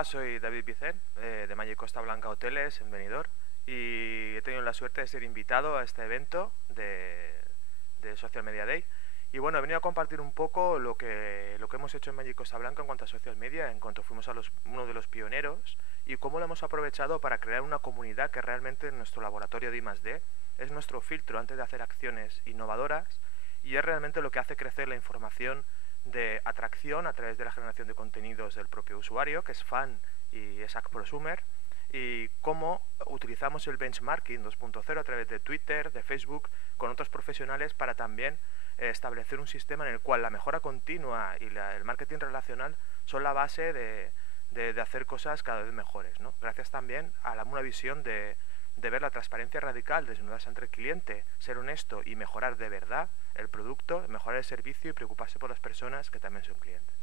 Hola, soy David Vicent, de Magic Costa Blanca Hoteles en Benidorm, y he tenido la suerte de ser invitado a este evento de Social Media Day. Y bueno, he venido a compartir un poco lo que hemos hecho en Magic Costa Blanca en cuanto a social media, en cuanto fuimos uno de los pioneros, y cómo lo hemos aprovechado para crear una comunidad que realmente en nuestro laboratorio de I+D es nuestro filtro antes de hacer acciones innovadoras, y es realmente lo que hace crecer la información de atracción a través de la generación de contenidos del propio usuario, que es fan y es prosumer, y cómo utilizamos el benchmarking 2.0 a través de Twitter, de Facebook, con otros profesionales para también establecer un sistema en el cual la mejora continua y el marketing relacional son la base de hacer cosas cada vez mejores, ¿no? Gracias también a una visión de ver la transparencia radical, desnudarse ante el cliente, ser honesto y mejorar de verdad el producto, mejorar el servicio y preocuparse por las personas que también son clientes.